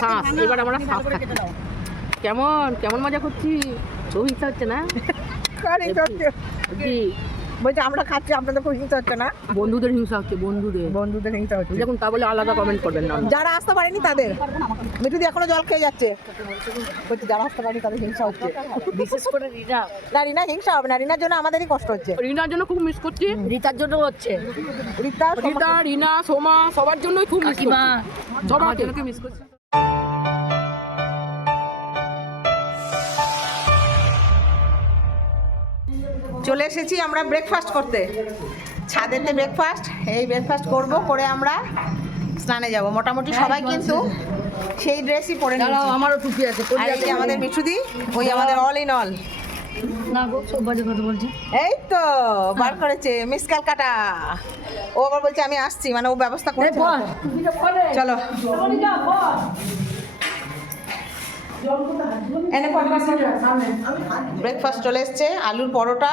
শ্বাস এবার আমরা শ্বাস খাচ্ছি কেমন কেমন মজা করছি? খুব ইচ্ছা হচ্ছে না? জি বলছে আমরা খাচ্ছি আপনাদের খুব হিংসা হচ্ছে না? বন্ধুদের হিংসা হচ্ছে বন্ধুদের। বন্ধুদের হিংসা হচ্ছে। দেখুন তা বলে আলাদা কমেন্ট করবেন না। যারা আসতে পারেনি তাদের। মিঠুদি এখনও জল খেয়ে যাচ্ছে। বলছে যারা আসতে পারেনি তাদের হিংসা হচ্ছে। বিশেষ করে রিনা। না রিনা হিংসা হবে না। রিনার জন্য আমাদেরই কষ্ট হচ্ছে। রিনার জন্য খুব মিস করছি। রিতার জন্য হচ্ছে। রিতা রিতা রিনা সোমা সবার জন্যই খুব মিস করছি। সবার জন্য মিস করছি। চলে এসেছি আমরা ব্রেকফাস্ট করতে। ছাদেতে ব্রেকফাস্ট এই ব্রেকফাস্ট করব করে আমরা স্নানে যাব। মোটামুটি সবাই কিন্তু সেই ড্রেসই পরে নিয়েছি। আমারও টুপি আছে আর এই যে আমাদের মিঠুদি ওই আমাদের অল ইন অল না গো সব বাজে কথা বলছি। এই তো বার করেছে মিস ক্যালকাটা ও আবার বলছে আমি আসছি। মানে ও ব্যবস্থা করেছে। চলো। ব্রেকফাস্ট চলে এসছে আলুর পরোটা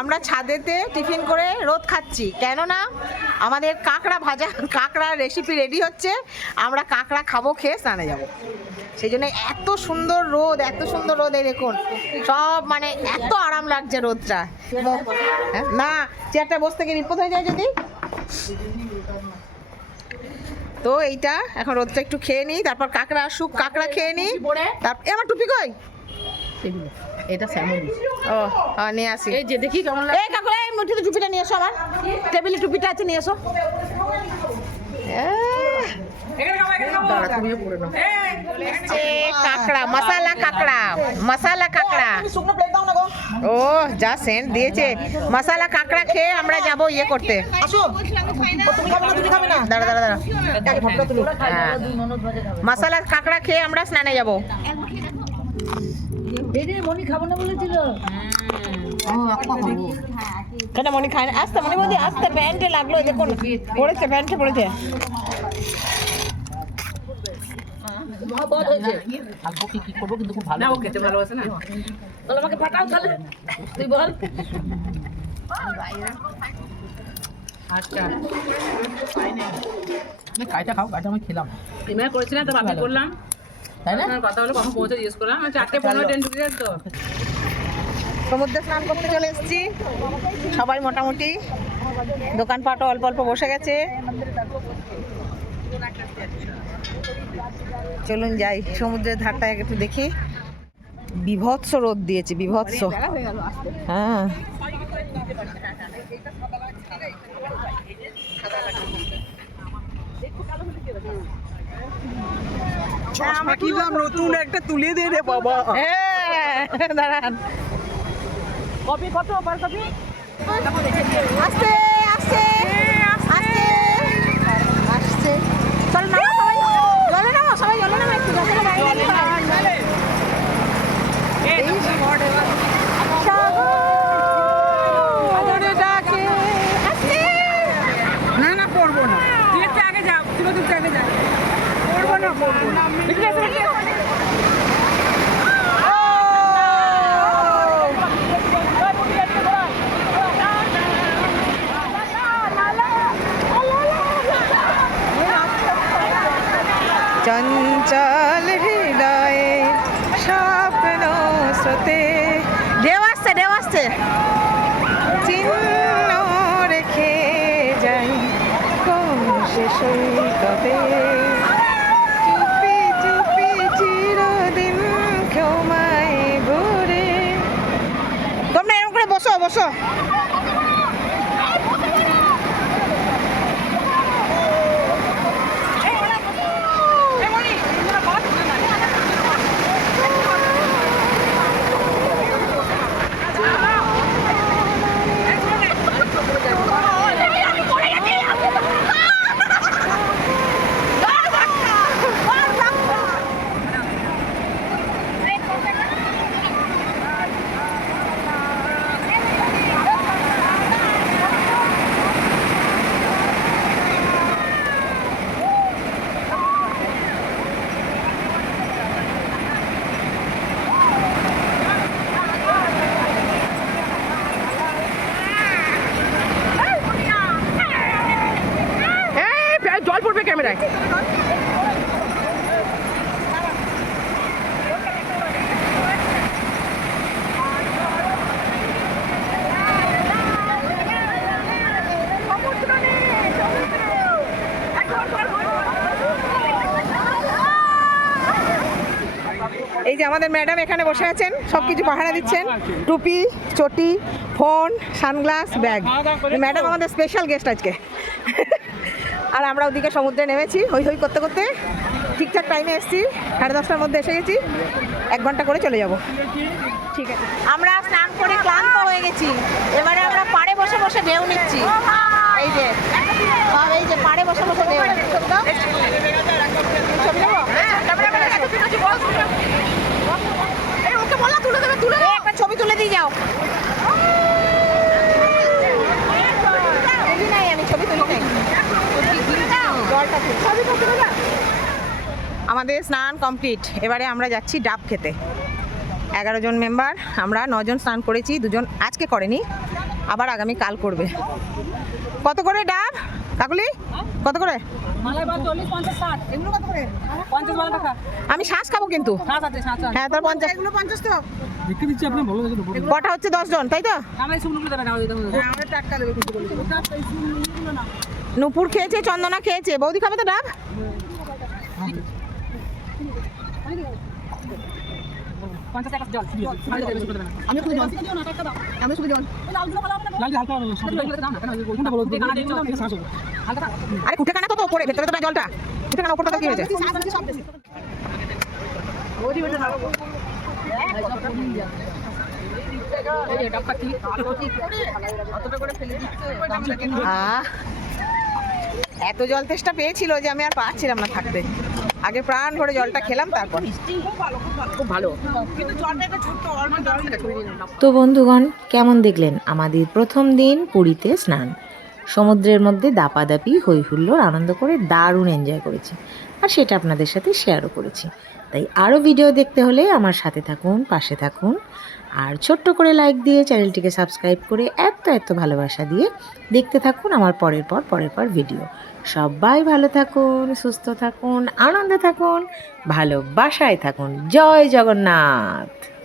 আমরা ছাদেতে টিফিন করে রোদ খাচ্ছি। কেননা আমাদের কাঁকড়া ভাজা কাঁকড়া রেসিপি রেডি হচ্ছে। আমরা কাঁকড়া খাব খেয়ে স্নানে যাব। সেই জন্য এত সুন্দর রোদ এত সুন্দর রোদ এই দেখুন। সব মানে এত আরাম লাগছে রোদটা। হ্যাঁ, না চেয়ারটা বসতে গিয়ে বিপদ হয়ে যায় যদি। তো এইটা এখন রোদটা একটু খেয়ে নিই তারপর কাঁকড়া আসুক কাঁকড়া খেয়ে নিই। তারপর আমার টুপি কই? সেগুলো। এটা ও নিয়ে আসি। এই যে দেখি কেমন লাগে। এই কাকু এই মুঠিতে টুপিটা নিয়ে এসো আমার টেবিলে টুপিটা আছে নিয়ে এসো। কাঁকড়া মশালা কাঁকড়া মশালা কাঁকড়া। ও যা সেন্ট দিয়েছে। মশালা কাঁকড়া খেয়ে আমরা যাব ইয়ে করতে। দাঁড়া দাঁড়া দাঁড়া। হ্যাঁ। মশালা কাঁকড়া খেয়ে আমরা স্নানে যাব। মনি খাব না বলেছিল। কেন মনে খায় না? আস্তে মনে বলছি আস্তে প্যান্টে লাগল দেখুন পড়েছে প্যান্টে পড়েছে। কি কি করব কিন্তু খুব ভালো খেতে ভালোবাসে না। তাহলে আমাকে পাঠাও তাহলে। তুই বল। আচ্ছা। কাইটা খাও কাইটা আমি খেলাম। ইমেল করেছিলাম তো ভাবি করলাম। তাই না? কথা হলো কখন পৌঁছে জিজ্ঞেস করলাম চারটে পনেরো ট্রেন ঢুকে যাচ্ছে তো। সমুদ্রে স্নান করতে চলে এসেছি। সবাই মোটামুটি দোকানপাটও অল্প অল্প বসে গেছে। চলুন যাই সমুদ্রের ধারটা একটু দেখি। বিভৎস রোদ দিয়েছে বিভৎস। হ্যাঁ। নতুন একটা তুলে দে রে বাবা। হ্যাঁ, দাঁড়ান। কপি কত পার কপি আসছে আসছে আসছে আসছে চলো না সবাই জলে নামো সবাই জলে নামো একটু জলে নামো সাগর ডাকে আসছে না না করব না তুই একটু আগে যাও তুই একটু আগে যা করব না করব না চঞ্চল হৃদয়ে স্বপ্ন স্রোতে। ঢেউ আসছে ঢেউ আসছে। চিহ্ন রেখে যাই কোন সে সৈকতে বসো। এই যে আমাদের ম্যাডাম এখানে বসে আছেন সব কিছু পাহারা দিচ্ছেন। টুপি, চটি, ফোন, সানগ্লাস, ব্যাগ। ম্যাডাম আমাদের স্পেশাল গেস্ট আজকে। আর আমরা ওদিকে সমুদ্রে নেমেছি হই হই করতে করতে ঠিকঠাক টাইমে এসেছি সাড়ে দশটার মধ্যে এসে গেছি এক ঘণ্টা করে চলে যাব। ঠিক আছে। আমরা স্নান করে ক্লান্ত হয়ে গেছি এবারে আমরা পাড়ে বসে বসে ঢেউ নিচ্ছি। এই যে এই যে পাড়ে বসে বসে ঢেউ ছবি দাও। ছবি দেবো? এই, একটা ছবি তুলে দিয়ে যাও তুলি নাই আমি ছবি তুলি নাই জলটা তুলি। ছবিটা তুলে দাও। আমাদের স্নান কমপ্লিট। এবারে আমরা যাচ্ছি ডাব খেতে। এগারো জন মেম্বার আমরা নজন স্নান করেছি দুজন আজকে করেনি আবার আগামী কাল করবে। কত করে ডাব? কাকুলি কত করে? আমি শ্বাস খাব কিন্তু। হ্যাঁ তার পঞ্চাশ। এগুলো পঞ্চাশ তো কটা হচ্ছে? দশ জন তাই তো? নুপুর খেয়েছে চন্দনা খেয়েছে বৌদি খাবে তো ডাব? পঞ্চাশ জল আমি শুধু জল। আমি শুধু জল। আরে কানা? তো উপরে ভেতরে তো না জলটা। কানা? উপরটা কি হয়েছে? এত জল তেষ্টা পেয়েছিল যে আমি আর পাচ্ছিলাম না থাকতে। আগে প্রাণ ভরে জলটা খেলাম তারপর খুব ভালো। তো বন্ধুগণ কেমন দেখলেন আমাদের প্রথম দিন পুরীতে স্নান? সমুদ্রের মধ্যে দাপাদাপি হৈহুল্লোর আনন্দ করে দারুণ এনজয় করেছি। আর সেটা আপনাদের সাথে শেয়ারও করেছি। তাই আরও ভিডিও দেখতে হলে আমার সাথে থাকুন, পাশে থাকুন। আর ছোট্ট করে লাইক দিয়ে চ্যানেলটিকে সাবস্ক্রাইব করে এত এত ভালোবাসা দিয়ে দেখতে থাকুন আমার পরের পর পরের পর ভিডিও সবাই ভালো থাকুন, সুস্থ থাকুন, আনন্দে থাকুন, ভালোবাসায় থাকুন। জয় জগন্নাথ!